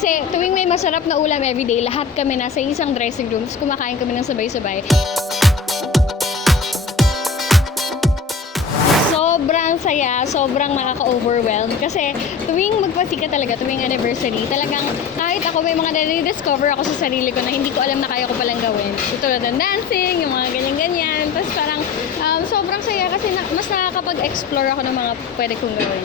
Kasi tuwing may masarap na ulam everyday, lahat kami nasa isang dressing room, tapos kumakain kami ng sabay-sabay. Sobrang saya, sobrang nakaka-overwhelm. Kasi tuwing magpasika talaga, tuwing anniversary, talagang kahit ako may mga na-discover ako sa sarili ko na hindi ko alam na kaya ko palang gawin. Tulad ng dancing, yung mga ganyan-ganyan. Tapos parang sobrang saya kasi mas nakakapag-explore ako ng mga pwede kong gawin.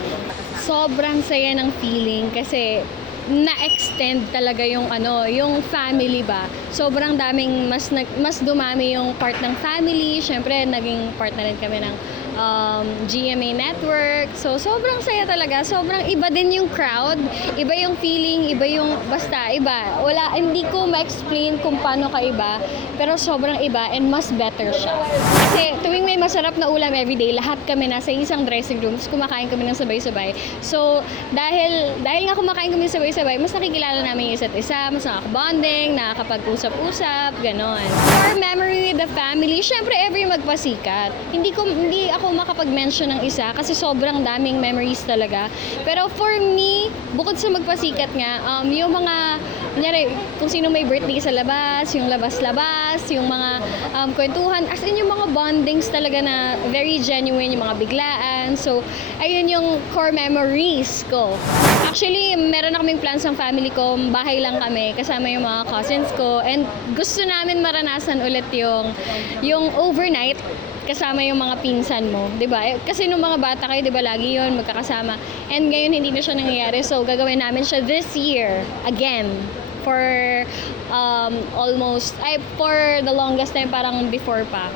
Sobrang saya ng feeling kasi na-extend talaga yung yung family ba. Sobrang daming mas dumami yung part ng family. Syempre, naging part na rin kami ng GMA Network. So, sobrang saya talaga. Sobrang iba din yung crowd. Iba yung feeling, iba yung basta iba. Hindi ko ma-explain kung paano kaiba, pero sobrang iba and mas better siya. Kasi tuwing may masarap na ulam everyday, lahat kami nasa isang dressing room, tapos kumakain kami ng sabay-sabay. So, dahil nga kumakain kami sabay-sabay, mas nakikilala namin yung isa't isa, mas nakaka-bonding, nakakapag-usap-usap, ganon. For memory with the family, syempre every magpasikat. Hindi ako makapag-mention ng isa kasi sobrang daming memories talaga. Pero for me, bukod sa magpasikat nga, yung mga, kunyari, kung sino may birthday sa labas, yung labas-labas, yung mga kwentuhan, as in yung mga bondings talaga na very genuine, yung mga biglaan. So, ayun yung core memories ko. Actually, meron na kaming plans ng family ko, bahay lang kami, kasama yung mga cousins ko, and gusto namin maranasan ulit yung overnight, kasama yung mga pinsan mo, 'di ba? Kasi nung mga bata kayo, 'di ba, lagi 'yon magkakasama. And ngayon hindi na siya nangyayari. So gagawin namin siya this year again for for the longest time, parang before pa.